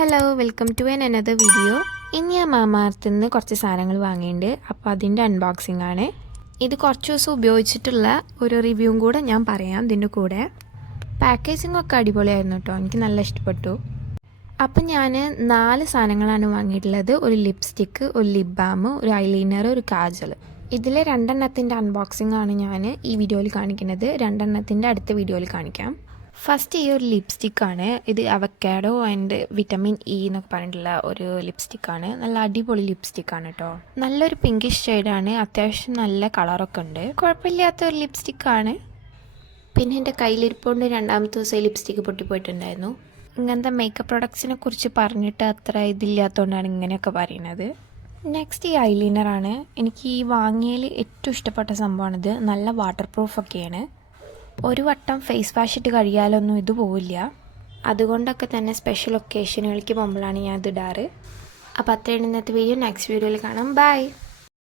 Hello welcome to another video. ഇന്ന് ഞാൻ മാമാർത്തിൽ നിന്ന് കുറച്ച് സാധനങ്ങൾ വാങ്ങിയിട്ടുണ്ട്. അപ്പോൾ അതിൻ്റെ അൺബോക്സിംഗ് ആണ്. ഇത് കുറച്ച് ദിവസം ഉപയോഗിച്ചിട്ടുള്ള ഒരു റിവ്യൂവും കൂടെ ഞാൻ പറയാം ഇതിൻ്റെ കൂടെ. പാക്കേജിംഗ് ഒക്കെ അടിപൊളിയായിരുന്നു കേട്ടോ, എനിക്ക് നല്ല ഇഷ്ടപ്പെട്ടു. അപ്പം ഞാൻ 4 സാധനങ്ങളാണ് വാങ്ങിയിട്ടുള്ളത്. ഒരു ലിപ്സ്റ്റിക്ക്, ഒരു ലിപ് ബാം, ഒരു ഐലൈനർ, ഒരു കാജൽ. ഇതിലെ 2 എണ്ണത്തിൻ്റെ അൺബോക്സിംഗ് ആണ് ഞാൻ ഈ വീഡിയോയിൽ കാണിക്കുന്നത്. 2 എണ്ണത്തിൻ്റെ അടുത്ത വീഡിയോയിൽ കാണിക്കാം. ഫസ്റ്റ് ഈ ഒരു ലിപ്സ്റ്റിക്കാണ്. ഇത് അവക്കാഡോ ആൻഡ് വിറ്റമിൻ ഇ എന്നൊക്കെ പറഞ്ഞിട്ടുള്ള ഒരു ലിപ്സ്റ്റിക്കാണ്. നല്ല അടിപൊളി ലിപ്സ്റ്റിക്കാണ് കേട്ടോ. നല്ലൊരു പിങ്കിഷ് ഷെയ്ഡാണ്, അത്യാവശ്യം നല്ല കളറൊക്കെ ഉണ്ട്, കുഴപ്പമില്ലാത്ത ഒരു ലിപ്സ്റ്റിക്കാണ്. പിന്നെ എൻ്റെ കയ്യിലിരിപ്പുകൊണ്ട് 2ാമത്തെ ദിവസം ലിപ്സ്റ്റിക്ക് പൊട്ടിപ്പോയിട്ടുണ്ടായിരുന്നു. ഇങ്ങനത്തെ മേക്കപ്പ് പ്രൊഡക്ട്സിനെ കുറിച്ച് പറഞ്ഞിട്ട് അത്ര ഇതില്ലാത്തതുകൊണ്ടാണ് ഇങ്ങനെയൊക്കെ പറയുന്നത്. നെക്സ്റ്റ് ഈ ഐലൈനറാണ്. എനിക്ക് ഈ വാങ്ങിയതിൽ ഏറ്റവും ഇഷ്ടപ്പെട്ട സംഭവമാണിത്. നല്ല വാട്ടർ പ്രൂഫൊക്കെയാണ്. ഒരു വട്ടം ഫേസ് വാഷ് ഇട്ട് കഴിയാലൊന്നും ഇത് പോവില്ല. അതുകൊണ്ടൊക്കെ തന്നെ സ്പെഷ്യൽ ഒക്കേഷനുകൾക്ക് പോകുമ്പോഴാണ് ഞാൻ ഇത് ഇടാറ്. അപ്പോൾ അത്രയാണ് ഇന്നത്തെ വീഡിയോ. നെക്സ്റ്റ് വീഡിയോയിൽ കാണാം. ബൈ.